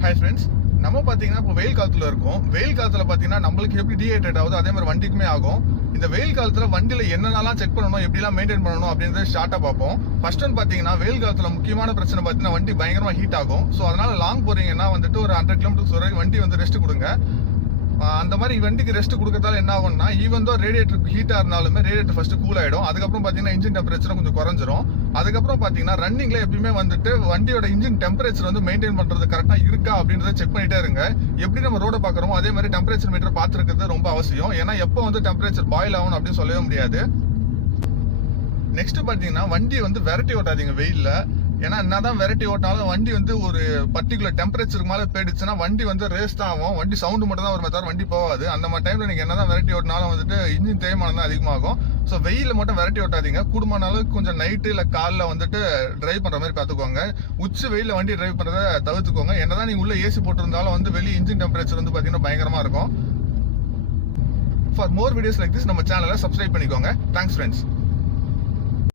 Hi friends, நம்ம பார்த்தீங்கன்னா இப்போ வெயில் காலத்தில் இருக்கோம். வெயில் காலத்தில் பார்த்தீங்கன்னா நம்மளுக்கு எப்படி டீஹைட்ரேட் ஆகுது அதே மாதிரி வண்டிக்குமே ஆகும். இந்த வெயில் காலத்தில் வண்டியில் என்னென்னலாம் செக் பண்ணணும், எப்படிலாம் மெயின்டைன் பண்ணணும் அப்படின்றத ஷார்ட்டாக பார்ப்போம். ஃபர்ஸ்ட் ஒன் பார்த்தீங்கன்னா வெயில் காலத்தில் முக்கியமான பிரச்சனை பார்த்தீங்கன்னா வண்டி பயங்கரமாக ஹீட் ஆகும். ஸோ அதனால லாங் போறீங்கன்னா வந்துட்டு ஒரு 100 கிலோமீட்டர்ஸ் வரைக்கும் வண்டி வந்து ரெஸ்ட் கொடுங்க. அந்த மாதிரி வண்டிக்கு ரெஸ்ட் கொடுக்கறதால என்ன ஆகும்னா, ஈவன் தான் ரேடியேட்டர் ஹீட்டா இருந்தாலுமே ரேடியேட்டர் ஃபர்ஸ்ட் கூல் ஆயிடும். அதுக்கப்புறம் பாத்தீங்கன்னா இன்ஜின் டெம்பரேச்சர் கொஞ்சம் குறைஞ்சிரும். அதுக்கப்புறம் பாத்தீங்கன்னா ரன்னிங்ல எப்பயுமே வந்துட்டு வண்டியோட இன்ஜின் டெம்பரேச்சர் வந்து மெயின்டைன் பண்றது கரெக்டா இருக்கா அப்படின்றத செக் பண்ணிட்டே இருங்க. எப்படி நம்ம ரோட பாக்குறோமோ அதே மாதிரி டெம்பரேச்சர் மீட்டர் பாத்துருக்கிறது ரொம்ப அவசியம். ஏன்னா எப்போ வந்து டெம்பரேச்சர் பாயில் ஆகும் அப்படின்னு சொல்லவே முடியாது. நெக்ஸ்ட் பாத்தீங்கன்னா வண்டி வந்து விரட்டி ஓட்டாதீங்க வெயில்ல. ஏன்னா என்னதான் வெரைட்டி ஓட்டினாலும் வண்டி வந்து ஒரு பர்டிகுலர் டெம்பரேச்சருக்கு மேலே போயிடுச்சுன்னா வண்டி வந்து ரேஸ் தான் ஆகும். வண்டி சவுண்டு மட்டும் தான் ஒரு தவிர வண்டி போகாது. அந்த மாதிரி டைம்ல நீங்க என்னதான் வெரைட்டி ஓட்டினாலும் வந்துட்டு இன்ஜின் தேய்மானம் தான் அதிகமாகும். ஸோ வெயில மட்டும் வெரைட்டி ஓட்டாதீங்க. கூடுமான அளவுக்கு கொஞ்சம் நைட்டு இல்லை காலில் வந்துட்டு டிரைவ் பண்ற மாதிரி பார்த்துக்கோங்க. உச்சி வெயில வண்டி டிரைவ் பண்றதை தவிர்த்துக்கோங்க. என்னதான் நீங்க உள்ள ஏசி போட்டிருந்தாலும் வந்து வெளியே இன்ஜின் டெம்பரேச்சர் வந்து பாத்தீங்கன்னா பயங்கரமா இருக்கும். For more videos like this நம்ம சேனலை சப்ஸ்கிரைப் பண்ணிக்கோங்க. Thanks friends.